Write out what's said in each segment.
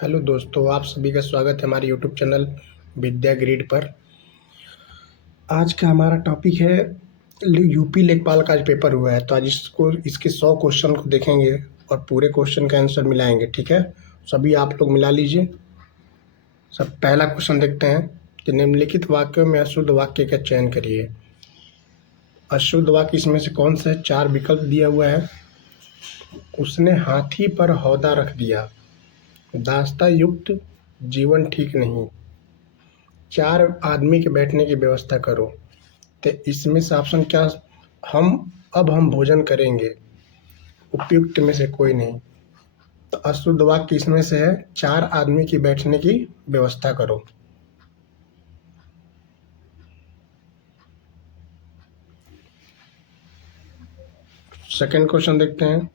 Hello दोस्तों, आप सभी का स्वागत है हमारे यूट्यूब चैनल विद्या ग्रिड पर। आज का हमारा टॉपिक है यूपी लेखपाल का आज पेपर हुआ है, तो आज इसके 100 क्वेश्चन को देखेंगे और पूरे क्वेश्चन का आंसर मिलाएंगे। ठीक है, सभी आप लोग मिला लीजिए। सब पहला क्वेश्चन देखते हैं कि निम्नलिखित वाक्यों में अशुद्ध वाक्य का चयन करिए। अशुद्ध वाक्य इसमें से कौन सा है? 4 विकल्प दिया हुआ है। उसने हाथी पर हौदा रख दिया, दास्ता युक्त जीवन ठीक नहीं, 4 आदमी के बैठने की व्यवस्था करो। तो इसमें से ऑप्शन क्या? हम भोजन करेंगे, उपयुक्त में से कोई नहीं। तो अशुद्ध वाक्य इसमें से है 4 आदमी की बैठने की व्यवस्था करो। सेकंड क्वेश्चन देखते हैं,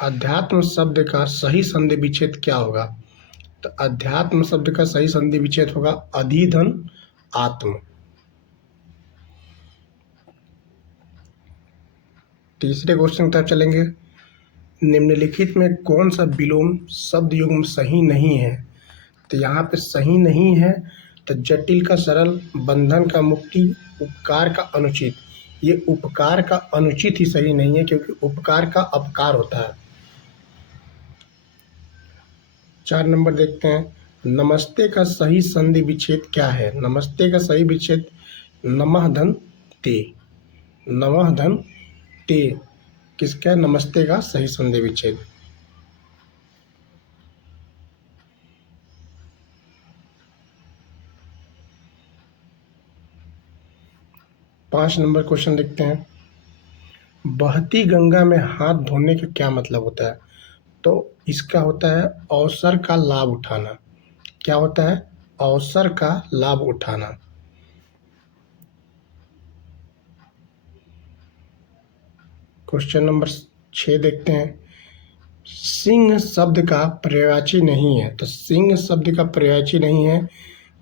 अध्यात्म शब्द का सही संधि विच्छेद क्या होगा? तो अध्यात्म शब्द का सही संधि विच्छेद होगा अधिधन आत्म। तीसरे क्वेश्चन की तरफ चलेंगे, निम्नलिखित में कौन सा विलोम शब्द युग्म सही नहीं है? तो यहाँ पे सही नहीं है तो जटिल का सरल, बंधन का मुक्ति, उपकार का अनुचित। ये उपकार का अनुचित ही सही नहीं है, क्योंकि उपकार का अपकार होता है। 4 नंबर देखते हैं, नमस्ते का सही संधि विच्छेद क्या है? नमस्ते का सही विच्छेद नमः धन ते। नमः धन ते किसका है? नमस्ते का सही संधि विच्छेद। पाँच नंबर क्वेश्चन देखते हैं, बहती गंगा में हाथ धोने का क्या मतलब होता है? तो इसका होता है अवसर का लाभ उठाना। क्या होता है? अवसर का लाभ उठाना। क्वेश्चन नंबर 6 देखते हैं, सिंह शब्द का पर्यायवाची नहीं है। तो सिंह शब्द का पर्यायवाची नहीं है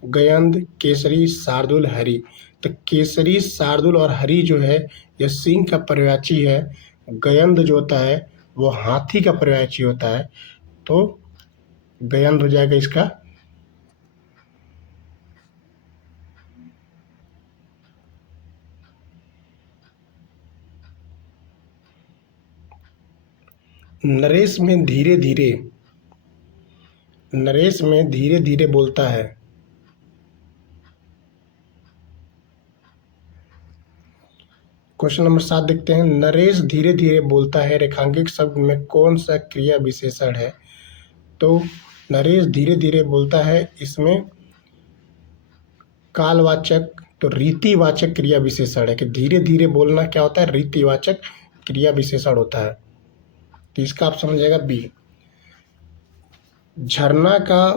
गयंद, केसरी, शार्दुल, हरि। तो केसरी, शार्दुल और हरि जो है यह सिंह का पर्यायवाची है। गयंद जो होता है वो हाथी का पर्यायवाची होता है, तो गयंद हो जाएगा इसका। नरेश में धीरे धीरे बोलता है। क्वेश्चन नंबर 7 देखते हैं, नरेश धीरे धीरे बोलता है रेखांकित शब्द में कौन सा क्रिया विशेषण है? तो नरेश धीरे धीरे बोलता है, इसमें कालवाचक तो रीतिवाचक क्रिया विशेषण है कि धीरे धीरे बोलना क्या होता है? रीतिवाचक क्रिया विशेषण होता है। तो इसका आप समझिएगा बी। झरना का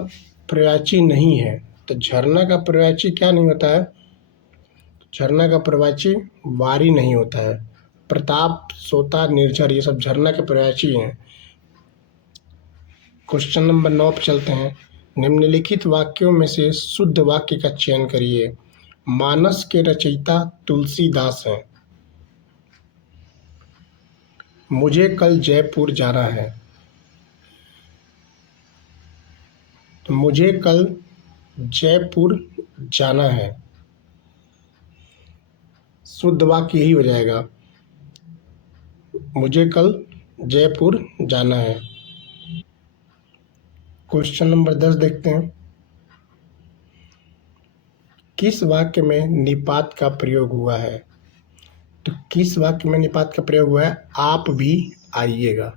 पर्यायवाची नहीं है। तो झरना का पर्यायवाची क्या नहीं होता है? झरना का पर्यायवाची वारी नहीं होता है। प्रताप, सोता, निर्झर ये सब झरना के पर्यायवाची हैं। क्वेश्चन नंबर 9 पर चलते हैं, निम्नलिखित वाक्यों में से शुद्ध वाक्य का चयन करिए। मानस के रचयिता तुलसीदास हैं। मुझे कल जयपुर जाना है। तो मुझे कल जयपुर जाना है, शुद्ध वाक्य यही हो जाएगा, मुझे कल जयपुर जाना है। क्वेश्चन नंबर 10 देखते हैं, किस वाक्य में निपात का प्रयोग हुआ है? तो किस वाक्य में निपात का प्रयोग हुआ है? आप भी आइएगा।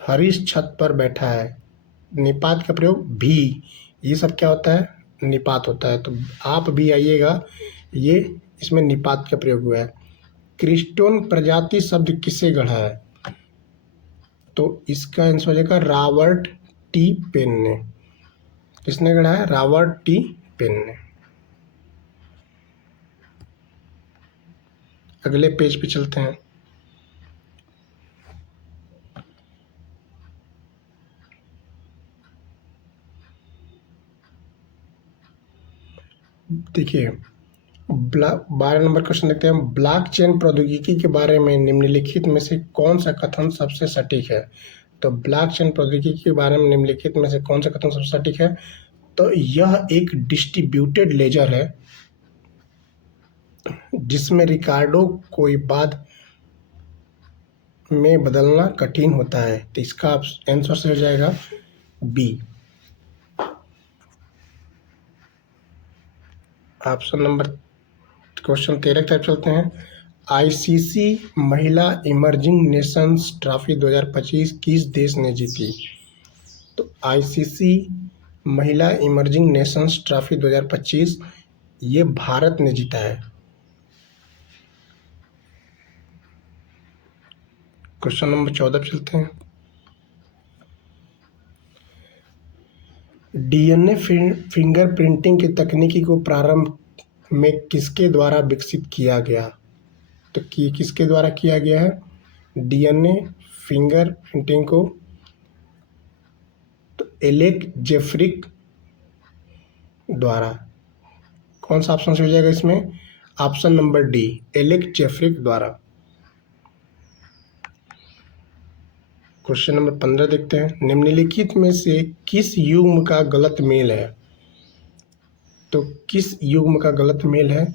हरीश छत पर बैठा है, निपात का प्रयोग भी, ये सब क्या होता है? निपात होता है। तो आप भी आइएगा, ये इसमें निपात का प्रयोग हुआ है। क्रिस्टोन प्रजाति शब्द किसे गढ़ा है? तो इसका आंसर हो जाएगा रॉबर्ट टी पेन ने। किसने गढ़ा है? रॉबर्ट टी पेन ने। अगले पेज पे चलते हैं, देखिए 12 नंबर क्वेश्चन देखते हैं, ब्लॉकचेन प्रौद्योगिकी के बारे में निम्नलिखित में से कौन सा कथन सबसे सटीक है? तो ब्लॉकचेन प्रौद्योगिकी के बारे में निम्नलिखित में से कौन सा कथन सबसे सटीक है? तो यह एक डिस्ट्रीब्यूटेड लेजर है जिसमें रिकॉर्डों को बाद में बदलना कठिन होता है। तो इसका आंसर से हो जाएगा बी, ऑप्शन नंबर। क्वेश्चन 13 की तरफ चलते हैं। आईसीसी महिला इमर्जिंग नेशंस ट्रॉफी 2025 किस देश ने जीती? तो आईसीसी महिला इमर्जिंग नेशंस ट्रॉफी 2025 ये भारत ने जीता है। क्वेश्चन नंबर 14 पे चलते हैं। डीएनए फिंगरप्रिंटिंग की तकनीकी को प्रारंभ में किसके द्वारा विकसित किया गया? तो किसके द्वारा किया गया है डीएनए फिंगरप्रिंटिंग को? तो एलेक जेफ्रिक द्वारा। कौन सा ऑप्शन से हो जाएगा इसमें? ऑप्शन नंबर डी, एलेक जेफ्रिक द्वारा। क्वेश्चन नंबर 15 देखते हैं। निम्नलिखित में से किस युग्म का गलत मेल है? तो किस युग्म का गलत मेल है?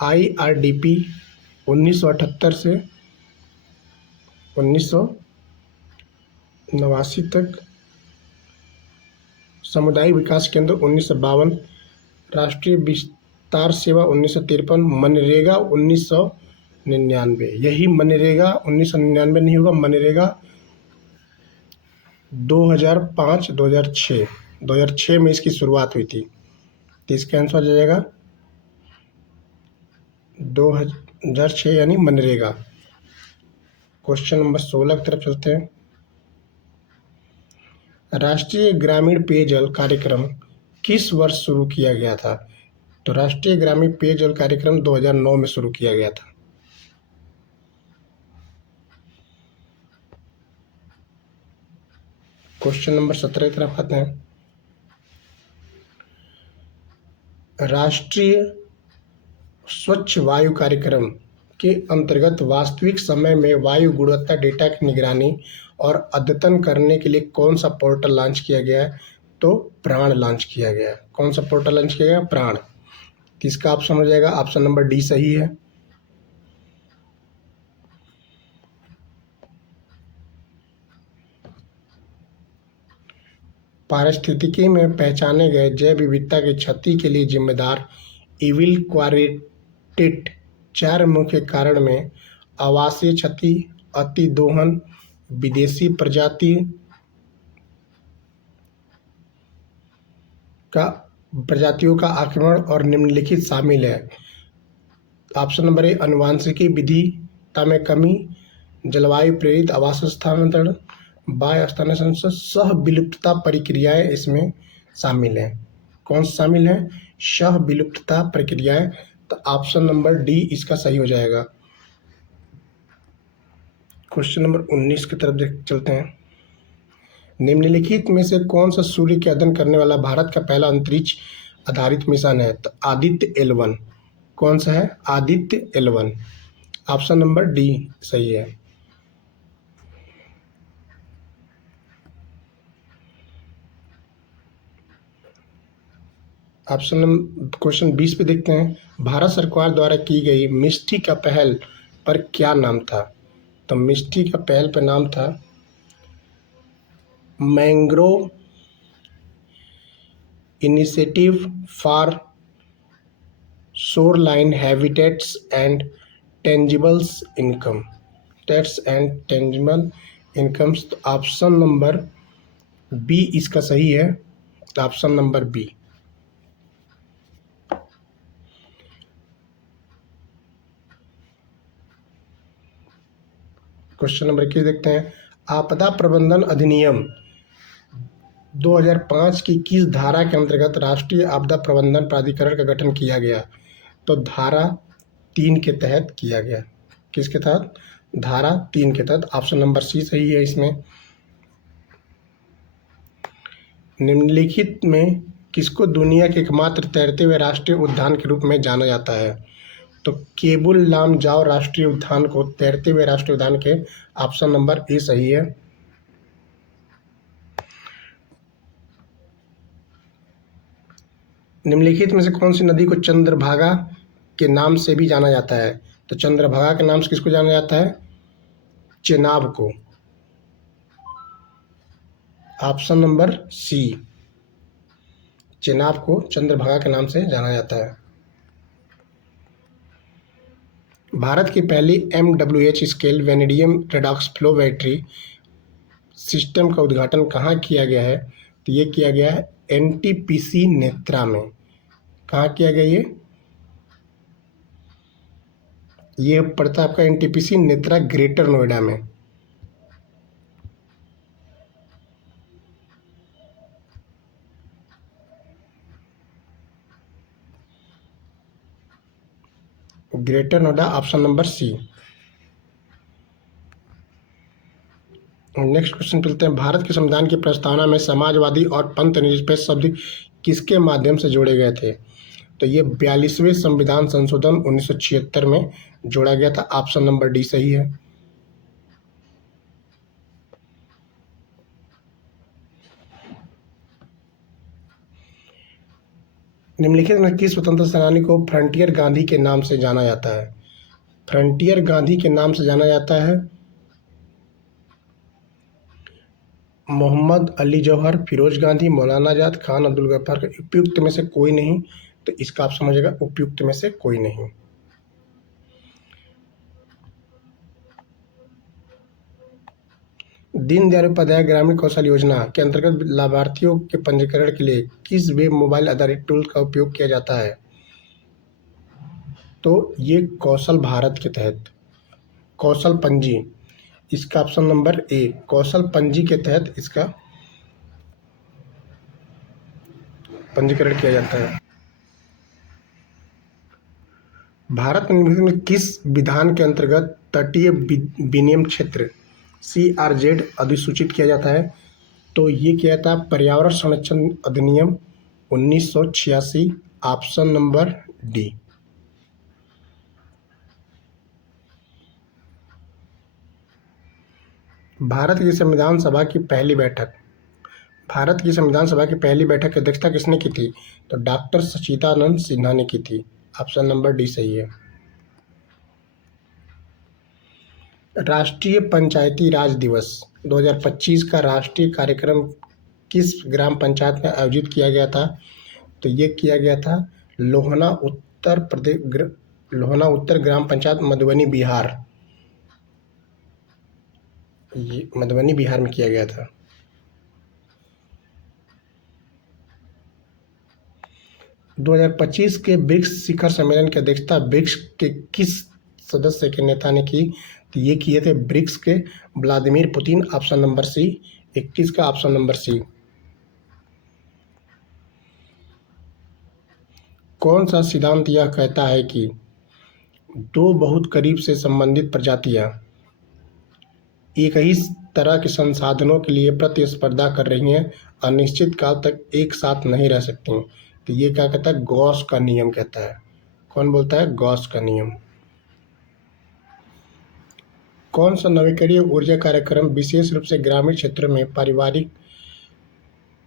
IRDP 1978 से 1989 तक, सामुदायिक विकास केंद्र 1952, राष्ट्रीय विस्तार सेवा 1953, मनरेगा 1999। यही मनरेगा 1999 नहीं होगा, मनरेगा 2005-2006 में इसकी शुरुआत हुई थी। तो इसका आंसर आ जाएगा 2006 यानी मनरेगा। क्वेश्चन नंबर 16 की तरफ चलते हैं। राष्ट्रीय ग्रामीण पेयजल कार्यक्रम किस वर्ष शुरू किया गया था? तो राष्ट्रीय ग्रामीण पेयजल कार्यक्रम 2009 में शुरू किया गया था। क्वेश्चन नंबर 17 की तरफ आते हैं। राष्ट्रीय स्वच्छ वायु कार्यक्रम के अंतर्गत वास्तविक समय में वायु गुणवत्ता डेटा की निगरानी और अद्यतन करने के लिए कौन सा पोर्टल लॉन्च किया गया है? तो प्राण लॉन्च किया गया है। कौन सा पोर्टल लॉन्च किया गया? प्राण। किसका ऑप्शन हो जाएगा? ऑप्शन नंबर डी सही है। पारिस्थितिकी में पहचाने गए जैव विविधता की क्षति के लिए जिम्मेदार इविल क्वारेटेट 4 मुख्य कारण में आवासीय क्षति, अतिदोहन, विदेशी प्रजातियों का आक्रमण और निम्नलिखित शामिल है। ऑप्शन नंबर ए, अनुवांशिकी विविधता में कमी, जलवायु प्रेरित आवास स्थानांतरण, बाह्य स्थानांतरण, सह विलुप्तता प्रक्रियाएं इसमें शामिल हैं। कौन सा शामिल है? सह विलुप्तता प्रक्रियाएं। तो ऑप्शन नंबर डी इसका सही हो जाएगा। क्वेश्चन नंबर 19 की तरफ चलते हैं। निम्नलिखित में से कौन सा सूर्य के अध्ययन करने वाला भारत का पहला अंतरिक्ष आधारित मिशन है? तो आदित्य L1। कौन सा है? Aditya L1। Option number D सही है। क्वेश्चन 20 पे देखते हैं। भारत सरकार द्वारा की गई मिष्टी का पहल पर क्या नाम था? तो मिष्टी का पहल पर नाम था mangrove initiative for shoreline habitats and tangibles income, tax and tangible incomes. तो ऑप्शन नंबर बी इसका सही है। Option number B. Question number 21 देखते हैं। आपदा प्रबंधन अधिनियम 2005 की किस धारा के अंतर्गत राष्ट्रीय आपदा प्रबंधन प्राधिकरण का गठन किया गया? तो धारा 3 के तहत किया गया। किसके तहत? धारा 3 के तहत। ऑप्शन नंबर सी सही है इसमें। निम्नलिखित में किसको दुनिया के एकमात्र तैरते हुए राष्ट्रीय उद्यान के रूप में जाना जाता है? तो केबुल लामजाओ राष्ट्रीय उद्यान को तैरते हुए राष्ट्रीय उद्यान के ऑप्शन नंबर ए सही है। निम्नलिखित में से कौन सी नदी को चंद्रभागा के नाम से भी जाना जाता है? तो चंद्रभागा के नाम से किसको जाना जाता है? चेनाब को। ऑप्शन नंबर सी, चेनाब को चंद्रभागा के नाम से जाना जाता है। भारत की पहली MWH scale vanadium redox flow battery system का उद्घाटन कहाँ किया गया है? तो ये किया गया है NTPC नेत्रा में। कहाँ किया गया ये पड़ता है आपका NTPC नेत्रा, ग्रेटर नोएडा में। Greater Noida, option number C. Next question चलते हैं। भारत के संविधान की प्रस्तावना में समाजवादी और पंथ निरपेक्ष शब्द किसके माध्यम से जोड़े गए थे? तो ये 42वें संविधान संशोधन 1976 में जोड़ा गया था। ऑप्शन नंबर डी सही है। निम्नलिखित में किस स्वतंत्रता सेनानी को फ्रंटियर गांधी के नाम से जाना जाता है? फ्रंटियर गांधी के नाम से जाना जाता है मोहम्मद अली जौहर, फिरोज गांधी, मौलाना आजाद, खान अब्दुल गफ्फार। उपयुक्त में से कोई नहीं, तो इसका आप समझिएगा उपयुक्त में से कोई नहीं। दीनदयाल उपाध्याय ग्रामीण कौशल योजना के अंतर्गत लाभार्थियों के पंजीकरण के लिए किस वेब मोबाइल आधारित टूल का उपयोग किया जाता है? तो ये कौशल भारत के तहत कौशल पंजी, इसका ऑप्शन नंबर ए, कौशल पंजी के तहत इसका पंजीकरण किया जाता है। भारत में निम्नलिखित में किस विधान के अंतर्गत तटीय विनियम क्षेत्र CRZ अधिसूचित किया जाता है? तो ये किया जाता है पर्यावरण संरक्षण अधिनियम 1986, ऑप्शन नंबर डी। भारत की संविधान सभा की पहली बैठक की अध्यक्षता किसने की थी? तो डॉक्टर सच्चिदानंद सिन्हा ने की थी। ऑप्शन नंबर डी सही है। राष्ट्रीय पंचायती राज दिवस 2025 का राष्ट्रीय कार्यक्रम किस ग्राम पंचायत में आयोजित किया गया था? तो ये किया गया था लोहना उत्तर ग्राम पंचायत, मधुबनी बिहार। ये मधुबनी बिहार में किया गया था। दो 2025 के ब्रिक्स शिखर सम्मेलन की अध्यक्षता ब्रिक्स के किस सदस्य के नेता ने की? तो ये किए थे ब्रिक्स के Vladimir Putin. Option number C, 21 का ऑप्शन नंबर सी। कौन सा सिद्धांत यह कहता है कि दो बहुत करीब से संबंधित प्रजातियां एक ही तरह के संसाधनों के लिए प्रतिस्पर्धा कर रही हैं, अनिश्चित काल तक एक साथ नहीं रह सकती? तो ये क्या कहता है? गॉस का नियम कहता है। कौन बोलता है? गॉस का नियम। कौन सा नवीकरणीय ऊर्जा कार्यक्रम विशेष रूप से ग्रामीण क्षेत्रों में पारिवारिक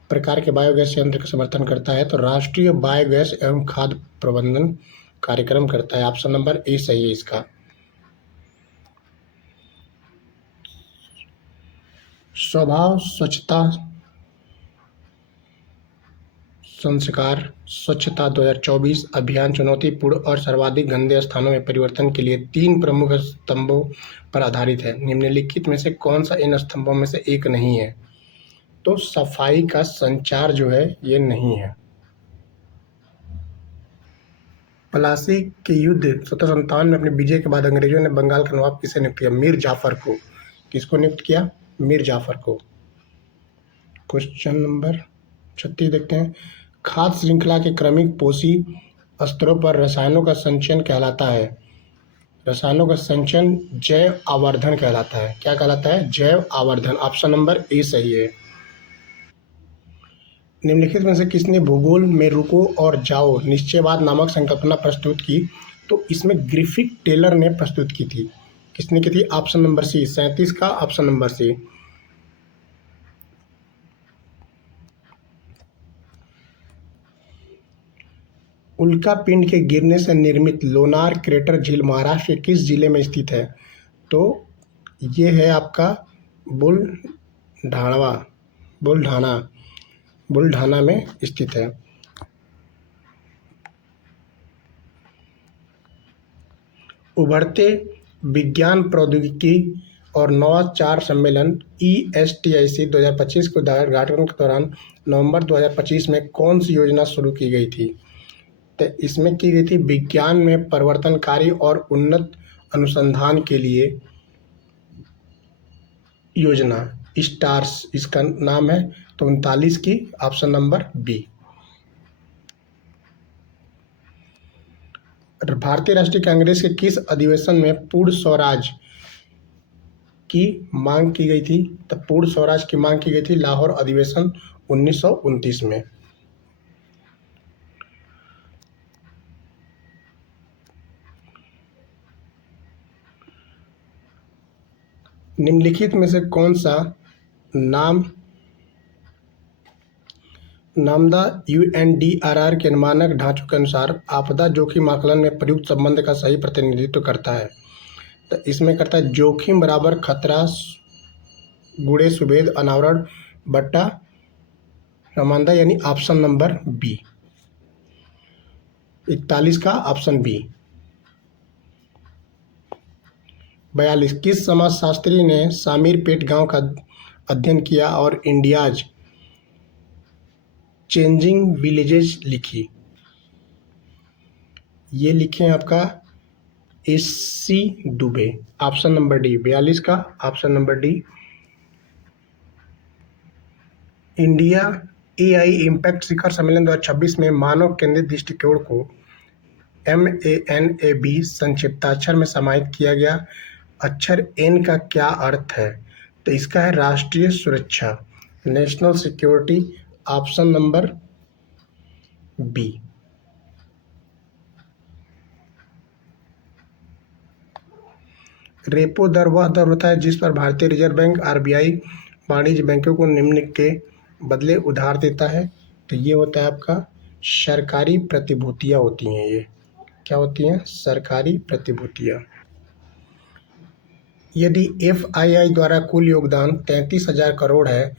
प्रकार के बायोगैस संयंत्र का समर्थन करता है? तो राष्ट्रीय बायोगैस एवं खाद्य प्रबंधन कार्यक्रम करता है। ऑप्शन नंबर ए सही है इसका। स्वभाव स्वच्छता संस्कार स्वच्छता 2024 अभियान चुनौतीपूर्ण और सर्वाधिक गंदे स्थानों में परिवर्तन के लिए 3 प्रमुख स्तंभों पर आधारित है। निम्नलिखित में से कौन सा इन स्तंभों में से एक नहीं है? तो सफाई का संचार जो है ये नहीं है। प्लासी के युद्ध 1757 में अपने विजय के बाद अंग्रेजों ने बंगाल का नवाब किसे नियुक्त किया? मीर जाफर को। किसको नियुक्त किया? मीर जाफर को। क्वेश्चन नंबर 36 देखते हैं। खाद्य श्रृंखला के क्रमिक पोषी स्तरों पर रसायनों का संचयन कहलाता है। रसायनों का संचयन जैव आवर्धन कहलाता है। क्या कहलाता है? जैव आवर्धन। ऑप्शन नंबर ए सही है। निम्नलिखित में से किसने भूगोल में रुको और जाओ निश्चयवाद नामक संकल्पना प्रस्तुत की? तो इसमें ग्रिफिथ टेलर ने प्रस्तुत की थी। किसने की थी? ऑप्शन नंबर सी, 37 का ऑप्शन नंबर सी। उल्का पिंड के गिरने से निर्मित लोनार क्रेटर झील महाराष्ट्र के किस जिले में स्थित है? तो ये है आपका बुलढाणा बुलढाणा बुलढाणा में स्थित है। उभरते विज्ञान प्रौद्योगिकी और नवाचार सम्मेलन ESTIC 2025 के उद्घाटन के दौरान नवंबर 2025 में कौन सी योजना शुरू की गई थी? तो इसमें की गई थी विज्ञान में परिवर्तनकारी और उन्नत अनुसंधान के लिए योजना, स्टार्स इसका नाम है। तो 39 की ऑप्शन नंबर बी। भारतीय राष्ट्रीय कांग्रेस के किस अधिवेशन में पूर्ण स्वराज की मांग की गई थी? तो पूर्ण स्वराज की मांग की गई थी लाहौर अधिवेशन 1929 में। निम्नलिखित में से कौन सा नामदा UNDRR के मानक ढांचों के अनुसार आपदा जोखिम आकलन में प्रयुक्त संबंध का सही प्रतिनिधित्व करता है? तो इसमें करता है जोखिम बराबर खतरा गुणे सुभेद अनावरण बट्टा रमांदा, यानी ऑप्शन नंबर बी। 41 का ऑप्शन बी। 42 किस समाजशास्त्री ने शामीरपेट गांव का अध्ययन किया और इंडियाज चेंजिंग विलेजेस लिखी? ये लिखे आपका SC दुबे, ऑप्शन नंबर डी। 42 का option number D. India AI impact शिखर सम्मेलन 2026 में मानव केंद्रित दृष्टिकोण को MANAB संक्षिप्ताक्षर में समाहित किया गया। अक्षर N का क्या अर्थ है? तो इसका है राष्ट्रीय सुरक्षा, national security, option number B. Repo दर वह दर होता है जिस पर भारतीय रिजर्व बैंक RBI वाणिज्य बैंकों को निम्न के बदले उधार देता है। तो ये होता है आपका सरकारी प्रतिभूतियाँ होती हैं। ये क्या होती हैं? सरकारी प्रतिभूतियाँ। यदि FII द्वारा कुल योगदान 33,000 करोड़ है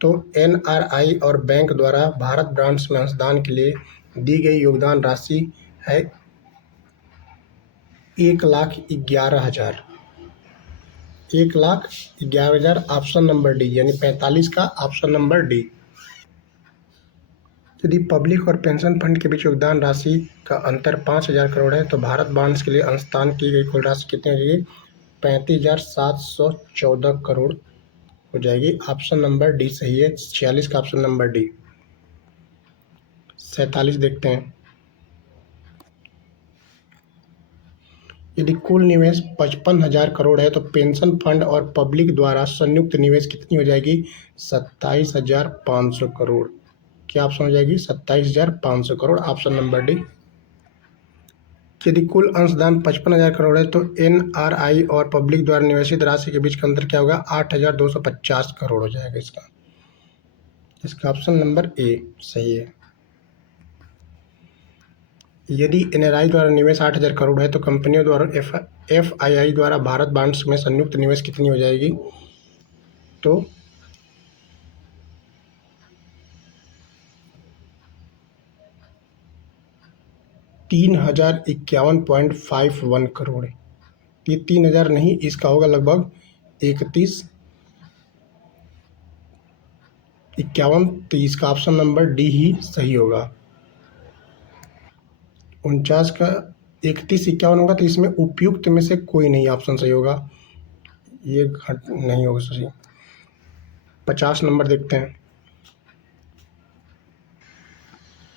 तो NRI और बैंक द्वारा भारत ब्रांड्स में अंशदान के लिए दी गई योगदान राशि है 1,11,000। 1,11,000 ऑप्शन नंबर डी, यानी 45 का ऑप्शन नंबर डी। यदि पब्लिक और पेंशन फंड के बीच योगदान राशि का अंतर 5,000 करोड़ है तो भारत बांड्स के लिए अंशदान की गई कुल राशि कितनी हो जाएगी? 35,714 करोड़ हो जाएगी। ऑप्शन नंबर डी सही है। 46 का ऑप्शन नंबर डी। 47 देखते हैं। यदि कुल निवेश 55,000 करोड़ है तो पेंशन फंड और पब्लिक द्वारा संयुक्त निवेश कितनी हो जाएगी? 27,500 करोड़। क्या ऑप्शन हो जाएगी? 27,500 करोड़, ऑप्शन नंबर डी। यदि कुल अंशदान 55,000 करोड़ है तो NRI और पब्लिक द्वारा निवेशित राशि के बीच का अंतर क्या होगा? 8,250 करोड़ हो जाएगा इसका ऑप्शन नंबर ए सही है। यदि NRI द्वारा निवेश 8,000 करोड़ है तो कंपनियों द्वारा FII द्वारा भारत बांड्स में संयुक्त निवेश कितनी हो जाएगी? तो 3,051.51 करोड़। ये 3,000 नहीं, इसका होगा लगभग 31,51। तो इसका ऑप्शन नंबर डी ही सही होगा। 49 का 31,51 होगा तो इसमें उपयुक्त में से कोई नहीं ऑप्शन सही होगा, ये घट नहीं होगा सही। 50 नंबर देखते हैं।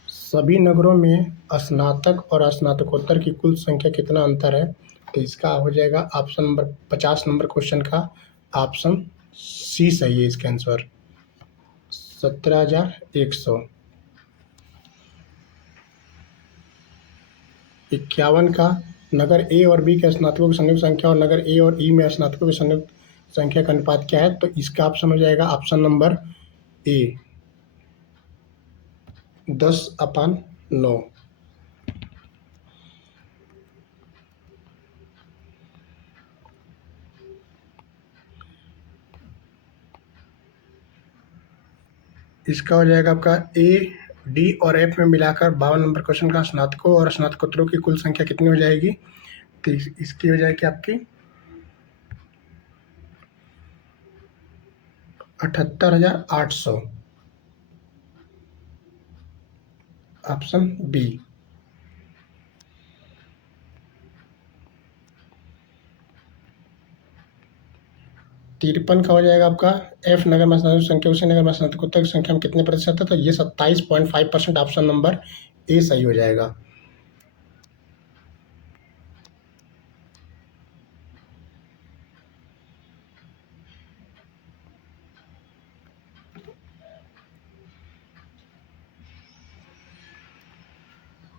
सभी नगरों में स्नातक और स्नातकोत्तर की कुल संख्या कितना अंतर है? तो इसका हो जाएगा ऑप्शन नंबर 50 नंबर क्वेश्चन का ऑप्शन सी सही है इसका आंसर, 17,100। 51 का नगर ए और बी के स्नातकों की संयुक्त संख्या और नगर ए और ई में स्नातकों की संयुक्त संख्या का अनुपात क्या है? तो इसका ऑप्शन हो जाएगा ऑप्शन नंबर ए, 10/9। इसका हो जाएगा आपका ए, डी और एफ में मिलाकर 52 नंबर क्वेश्चन का स्नातकों और स्नातकोत्तरों की कुल संख्या कितनी हो जाएगी? तो इसकी हो जाएगी आपकी 78,800। Option B. 53 का हो जाएगा आपका एफ, नगर में स्नातक संख्या उसी नगर में स्नातकोत्तर की संख्या में कितने प्रतिशत है? तो ये 27.5%। ऑप्शन नंबर ए सही हो जाएगा।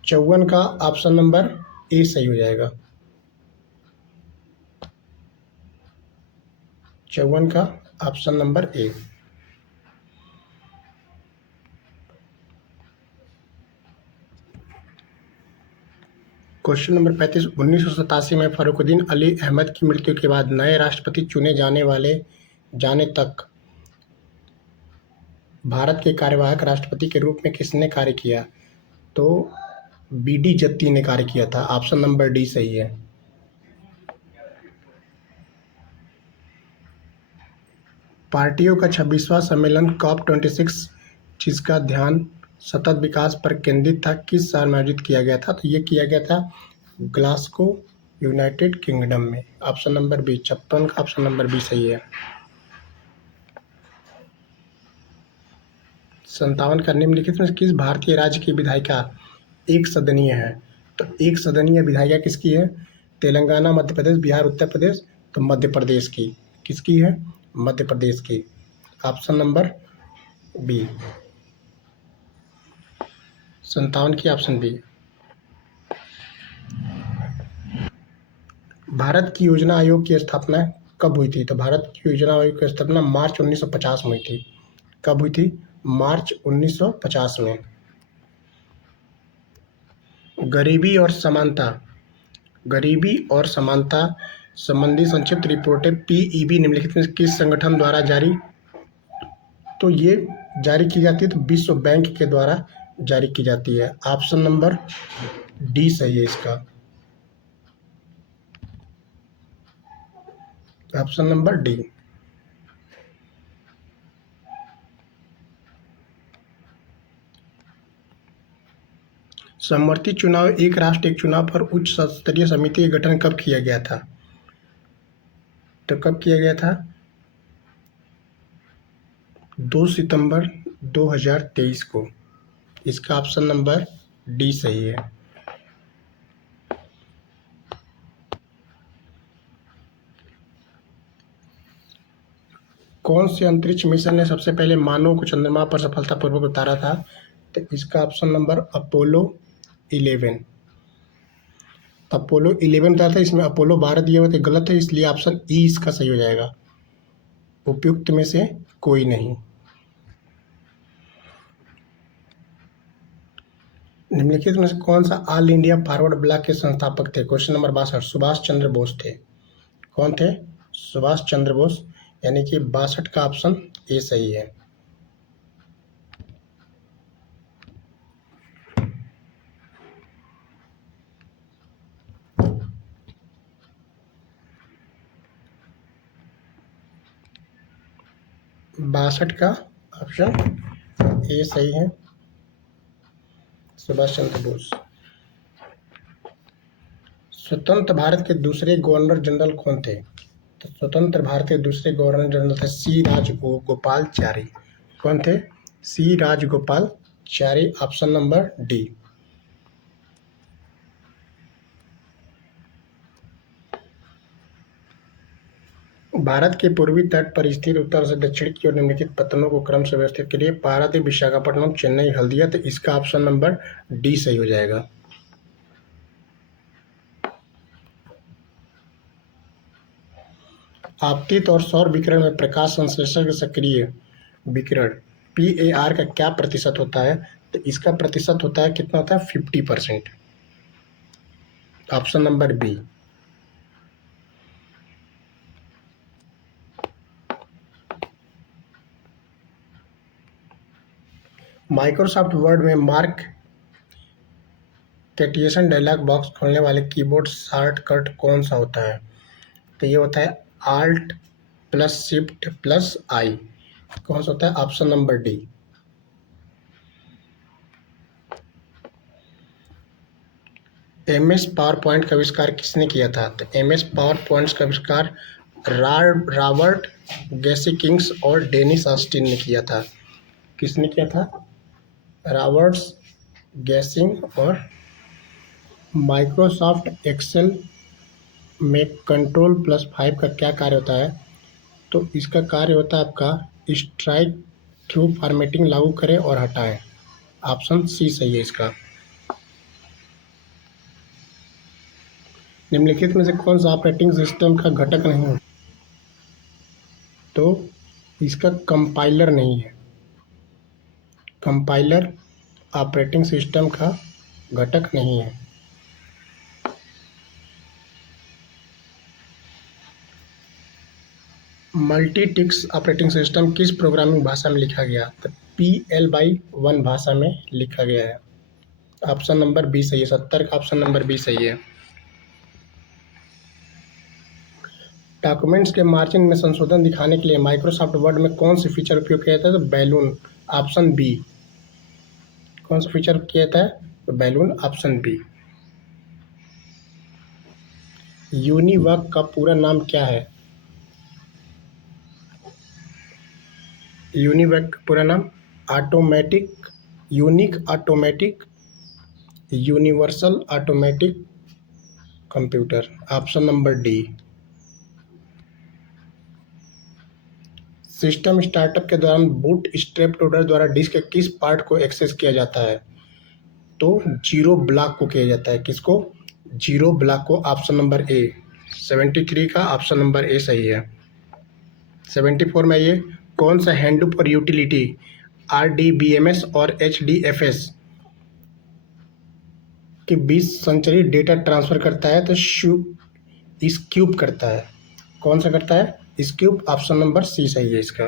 चौवन का ऑप्शन नंबर ए सही हो जाएगा। 54 का option number A. Question number 35, 1987 में फरुखुद्दीन अली अहमद की मृत्यु के बाद नए राष्ट्रपति चुने जाने तक भारत के कार्यवाहक राष्ट्रपति के रूप में किसने कार्य किया? तो बी.डी. जत्ती ने कार्य किया था। ऑप्शन नंबर डी सही है। पार्टियों का 26वां सम्मेलन COP26, जिसका ध्यान सतत विकास पर केंद्रित था, किस शहर में आयोजित किया गया था? तो ये किया गया था ग्लासगो, यूनाइटेड किंगडम में। Option number B. 56 का ऑप्शन नंबर बी सही है। 57 का निम्नलिखित में किस भारतीय राज्य की विधायिका एक सदनीय है? तो एक सदनीय विधायिका किसकी है? तेलंगाना, मध्य प्रदेश, बिहार, उत्तर प्रदेश। तो मध्य प्रदेश की। किसकी है? मध्य प्रदेश की। Option number B. 57 की ऑप्शन बी। भारत की योजना आयोग की स्थापना कब हुई थी? तो भारत की योजना आयोग की स्थापना मार्च 1950 में हुई थी। कब हुई थी? मार्च 1950 में। गरीबी और समानता संबंधी संक्षिप्त रिपोर्टें पीईबी निम्नलिखित में किस संगठन द्वारा जारी? तो ये जारी की जाती है तो विश्व बैंक के द्वारा जारी की जाती है। ऑप्शन नंबर डी सही है इसका। Option number D. समवर्ती चुनाव एक राष्ट्र एक चुनाव पर उच्च स्तरीय समिति का गठन कब किया गया था? तो कब किया गया था? 2 सितंबर 2023 को। इसका ऑप्शन नंबर डी सही है। कौन से अंतरिक्ष मिशन ने सबसे पहले मानव को चंद्रमा पर सफलतापूर्वक उतारा था? तो इसका ऑप्शन नंबर अपोलो 11। अपोलो 11 उतारा था। इसमें अपोलो 12 दिए हुए थे, गलत है, इसलिए ऑप्शन ई इसका सही हो जाएगा। उपयुक्त में से कोई नहीं। निम्नलिखित में से कौन सा ऑल इंडिया फॉरवर्ड ब्लॉक के संस्थापक थे? Question number 62। सुभाष चंद्र बोस थे। कौन थे? सुभाष चंद्र बोस। यानी कि 62 का ऑप्शन ए सही है। बासठ का ऑप्शन ए सही है। सुभाष चंद्र बोस। स्वतंत्र भारत के दूसरे गवर्नर जनरल कौन थे? तो स्वतंत्र भारत के दूसरे गवर्नर जनरल थे सी राजगोपालाचारी। कौन थे? C Rajagopalachari. Option number D. Bharat के पूर्वी तट पर स्थित उत्तर से दक्षिण की ओर निम्नलिखित पत्तनों को क्रम से व्यवस्थित करिए। पारादीप, विशाखापट्टनम, चेन्नई, हल्दिया। तो इसका ऑप्शन नंबर डी सही हो जाएगा। आपतित और सौर विकिरण में प्रकाश संश्लेषण के सक्रिय विकिरण PAR का क्या प्रतिशत होता है? तो इसका प्रतिशत होता है, कितना होता है? 50%। Option number B. Microsoft Word में मार्क कैटिएशन डायलॉग बॉक्स खोलने वाले कीबोर्ड शॉर्टकट कौन सा होता है? तो ये होता है आल्ट प्लस शिफ्ट प्लस आई। कौन सा होता है? Option number D. MS power point का आविष्कार किसने किया था? तो MS पावर पॉइंट का आविष्कार रॉबर्ट गैसिकिंग्स और डेनिस ऑस्टिन ने किया था। किसने किया था? Robert guessing. और माइक्रोसॉफ्ट एक्सेल में कंट्रोल+5 का क्या कार्य होता है? तो इसका कार्य होता है आपका स्ट्राइक थ्रू फॉर्मेटिंग लागू करें और हटाएं। ऑप्शन सी सही है इसका। निम्नलिखित में से कौन सा ऑपरेटिंग सिस्टम का घटक नहीं है? तो इसका कंपाइलर नहीं है। कंपाइलर ऑपरेटिंग सिस्टम का घटक नहीं है। मल्टीटिक्स ऑपरेटिंग सिस्टम किस प्रोग्रामिंग भाषा में लिखा गया? तो PL/1 भाषा में लिखा गया है। ऑप्शन नंबर बी सही है। 70 का ऑप्शन नंबर बी सही है। डॉक्यूमेंट्स के मार्जिन में संशोधन दिखाने के लिए माइक्रोसॉफ्ट वर्ड में कौन सी फीचर उपयोग किया जाता है? तो बैलून। Option B. कौन सा फीचर किया जाता है? तो बैलून। Option B. यूनिवर्क का पूरा नाम क्या है? यूनिवर्क का पूरा नाम automatic unique automatic universal automatic computer. Option number D. System startup के दौरान बूट स्ट्रैप लोडर द्वारा डिस्क के किस पार्ट को एक्सेस किया जाता है? तो जीरो ब्लॉक को किया जाता है। किसको? जीरो ब्लॉक को। Option number A. 73 का ऑप्शन नंबर ए सही है। 74 में ये कौन सा हैंडबुक और यूटिलिटी RDBMS और HDFS के बीच संचरित डेटा ट्रांसफर करता है? तो स्क्यूब करता है। कौन सा करता है? स्क्यूब। ऑप्शन नंबर सी सही है इसका।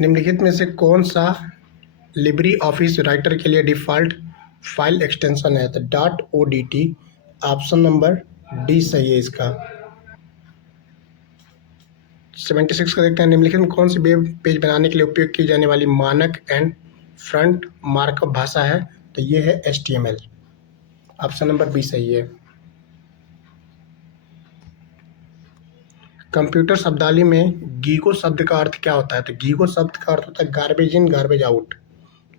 निम्नलिखित में से कौन सा लिब्रे ऑफिस राइटर के लिए डिफ़ॉल्ट फाइल एक्सटेंशन है? तो .odt। ऑप्शन नंबर डी सही है इसका। 76 का देखते हैं। निम्नलिखित में कौन सी वेब पेज बनाने के लिए उपयोग की जाने वाली मानक एंड फ्रंट मार्कअप भाषा है? तो ये है HTML। ऑप्शन नंबर बी सही है। कंप्यूटर शब्दावली में गीगो शब्द का अर्थ क्या होता है? तो गीगो शब्द का अर्थ होता है गार्बेज इन गार्बेज आउट।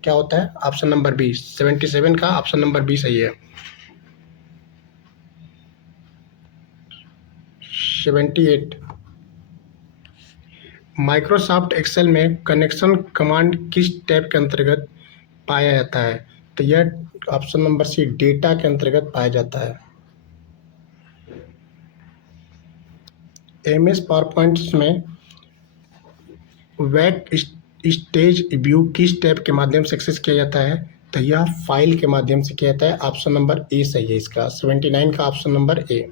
क्या होता है? Option number B. 77 का ऑप्शन नंबर बी सही है। 78 माइक्रोसॉफ्ट एक्सेल में कनेक्शन कमांड किस टैब के अंतर्गत पाया जाता है? तो यह ऑप्शन नंबर सी डेटा के अंतर्गत पाया जाता है। MS पावर पॉइंट में वेब स्टेज व्यू किस टैब के माध्यम से एक्सेस किया जाता है? तो यह फाइल के माध्यम से किया जाता है। ऑप्शन नंबर ए सही है इसका। 79 का ऑप्शन नंबर ए।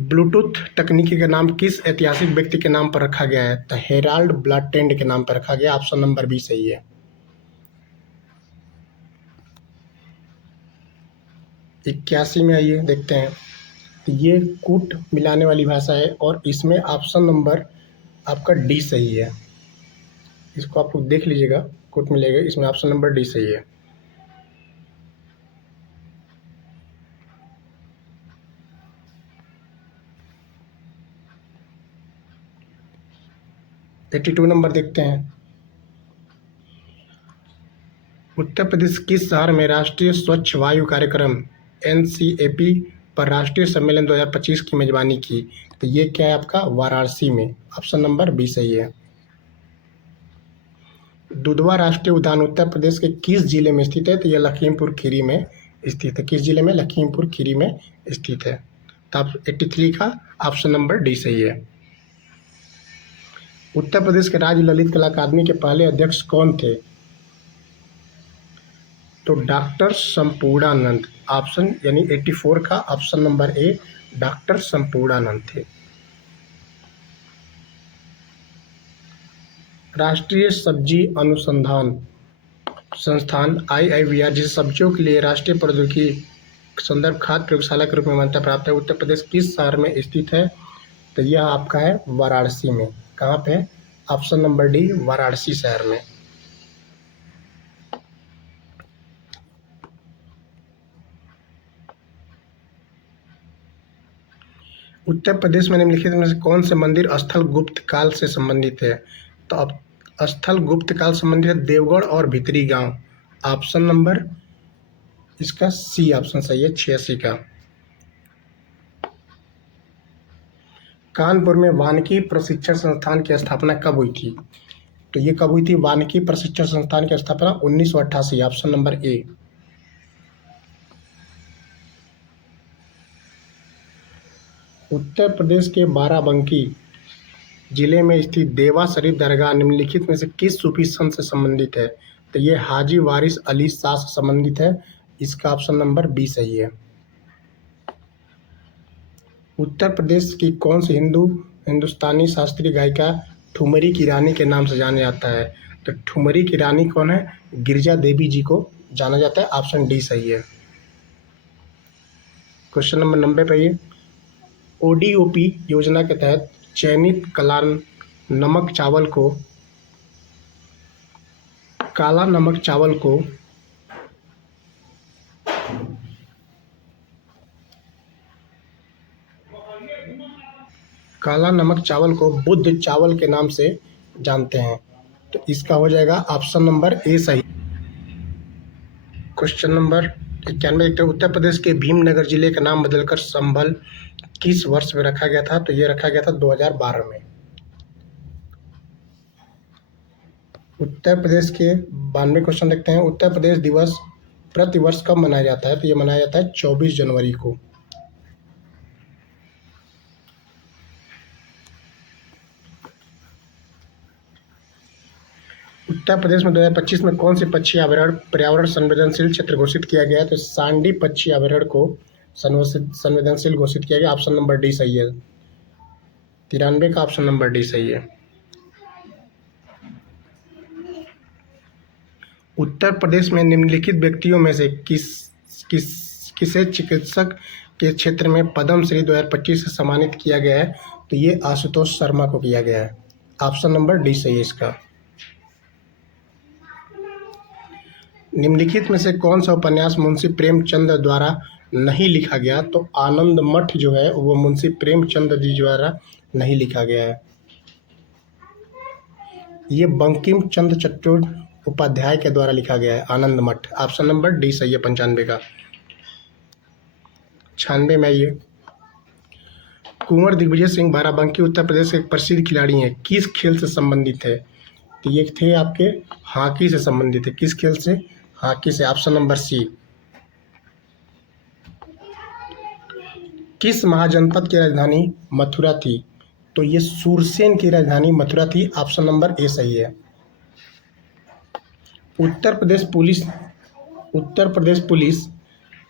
ब्लूटूथ तकनीकी का नाम किस ऐतिहासिक व्यक्ति के नाम पर रखा गया है? तो हेराल्ड ब्लैटेंड के नाम पर रखा गया। ऑप्शन नंबर बी सही है। 81 में आइए देखते हैं। ये कूट मिलाने वाली भाषा है और इसमें ऑप्शन नंबर आपका डी सही है। इसको आप लोग देख लीजिएगा, कूट मिलेगा, इसमें ऑप्शन नंबर डी सही है। एट्टी 82 नंबर देखते हैं। उत्तर प्रदेश किस शहर में राष्ट्रीय स्वच्छ वायु कार्यक्रम NCAP पर राष्ट्रीय सम्मेलन 2025 की मेजबानी की? तो ये क्या है आपका? वाराणसी में। ऑप्शन नंबर बी सही है। दुधवा राष्ट्रीय उद्यान उत्तर प्रदेश के किस जिले में स्थित है? तो यह लखीमपुर खीरी में स्थित है। किस जिले में? लखीमपुर खीरी में स्थित है। तो आप 83 का ऑप्शन नंबर डी सही है। उत्तर प्रदेश के राज्य ललित कला अकादमी के पहले अध्यक्ष कौन थे? तो डॉक्टर संपूर्णानंद। ऑप्शन यानी 84 का option number A doctor Sampurnanand थे। राष्ट्रीय सब्जी अनुसंधान संस्थान IIVR, जिसे सब्जियों के लिए राष्ट्रीय प्रौद्योगिकी संदर्भ खाद्य प्रयोगशाला के रूप में मान्यता प्राप्त है, उत्तर प्रदेश किस शहर में स्थित है? तो यह आपका है वाराणसी में। कहाँ पे है? ऑप्शन नंबर डी वाराणसी शहर में। उत्तर प्रदेश में निम्नलिखित में से कौन से मंदिर स्थल गुप्त काल से संबंधित है? तो अब स्थल गुप्त काल संबंधित है देवगढ़ और भितरी गांव। ऑप्शन नंबर इसका सी ऑप्शन सही है, 86 का। कानपुर में वानिकी प्रशिक्षण संस्थान की स्थापना कब हुई थी? तो ये कब हुई थी? वानिकी प्रशिक्षण संस्थान की स्थापना 1988, option number A. Uttar Pradesh के बाराबंकी जिले में स्थित देवा शरीफ दरगाह निम्नलिखित में से किस सूफी संत से संबंधित है? तो ये हाजी वारिस अली शाह से संबंधित है। इसका ऑप्शन नंबर बी सही है। उत्तर प्रदेश की कौन सी हिंदुस्तानी शास्त्रीय गायिका ठुमरी की रानी के नाम से जाना जाता है? तो ठुमरी की रानी कौन है? गिरिजा देवी जी को जाना जाता है। ऑप्शन डी सही है। क्वेश्चन नंबर 90 पे ये ODOP योजना के तहत चयनित काला नमक चावल को काला नमक चावल को बुद्ध चावल के नाम से जानते हैं। तो इसका हो जाएगा ऑप्शन नंबर ए सही। क्वेश्चन नंबर 91 उत्तर प्रदेश के भीमनगर जिले का नाम बदलकर संभल किस वर्ष में रखा गया था? तो ये रखा गया था 2012 में। उत्तर प्रदेश के 92 क्वेश्चन देखते हैं। उत्तर प्रदेश दिवस प्रतिवर्ष कब मनाया जाता है? तो ये मनाया जाता है 24 जनवरी को। उत्तर प्रदेश में 2025 में कौन से पक्षी अभयारण्य पर्यावरण संवेदनशील क्षेत्र घोषित किया गया है? तो सांडी पक्षी अभयारण्य को संवेदनशील घोषित किया गया। ऑप्शन नंबर डी सही है। 93 का ऑप्शन नंबर डी सही है। उत्तर प्रदेश में निम्नलिखित व्यक्तियों में से किसे चिकित्सक के क्षेत्र में पद्म श्री 2025 से सम्मानित किया गया है? तो ये आशुतोष शर्मा को किया गया है। ऑप्शन नंबर डी सही है इसका। निम्नलिखित में से कौन सा उपन्यास मुंशी प्रेमचंद द्वारा नहीं लिखा गया? तो आनंद मठ जो है वो मुंशी प्रेमचंद जी द्वारा नहीं लिखा गया है। ये बंकिम चंद्र चट्टोपाध्याय के द्वारा लिखा गया है आनंद मठ। ऑप्शन नंबर डी सही है 95 का। 96 में ये कुंवर दिग्विजय सिंह बाराबंकी उत्तर प्रदेश के एक प्रसिद्ध खिलाड़ी हैं, किस खेल से संबंधित है? तो ये थे आपके हॉकी से संबंधित है। किस खेल से? हॉकी से। Option number C. किस महाजनपद की राजधानी मथुरा थी? तो ये सूरसेन की राजधानी मथुरा थी। ऑप्शन नंबर ए सही है। उत्तर प्रदेश पुलिस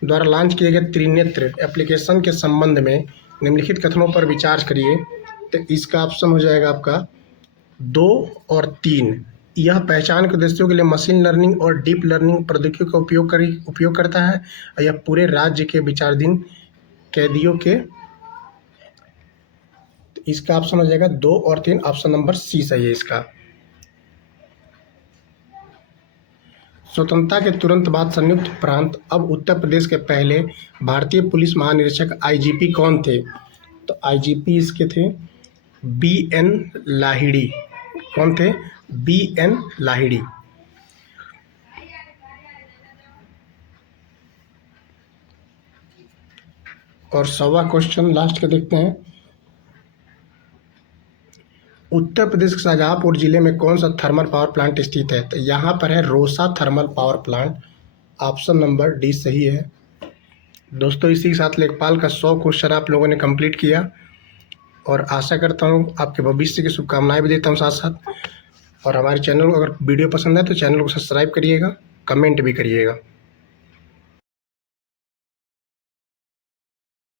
द्वारा लॉन्च किए गए त्रिनेत्र एप्लीकेशन के संबंध में निम्नलिखित कथनों पर विचार करिए। तो इसका ऑप्शन हो जाएगा आपका 2 और 3। यह पहचान के उद्देश्यों के लिए मशीन लर्निंग और डीप लर्निंग प्रौद्योगिकी का उपयोग करता है। यह पूरे राज्य के विचाराधीन कैदियों के। इसका ऑप्शन हो जाएगा 2 और 3। ऑप्शन नंबर सी सही है इसका। स्वतंत्रता के तुरंत बाद संयुक्त प्रांत अब उत्तर प्रदेश के पहले भारतीय पुलिस महानिरीक्षक IGP कौन थे? तो IGP इसके थे BN लाहिड़ी। कौन थे? BN लाहिड़ी। और 100वां क्वेश्चन लास्ट के देखते हैं। उत्तर प्रदेश के शाहजहाँपुर जिले में कौन सा थर्मल पावर प्लांट स्थित है? तो यहाँ पर है Rosa thermal power plant. Option number D सही है। दोस्तों इसी के साथ लेखपाल का 100 क्वेश्चन आप लोगों ने कंप्लीट किया और आशा करता हूँ आपके भविष्य की शुभकामनाएं भी देता हूँ साथ साथ। और हमारे चैनल को अगर वीडियो पसंद है तो चैनल को सब्सक्राइब करिएगा, कमेंट भी करिएगा।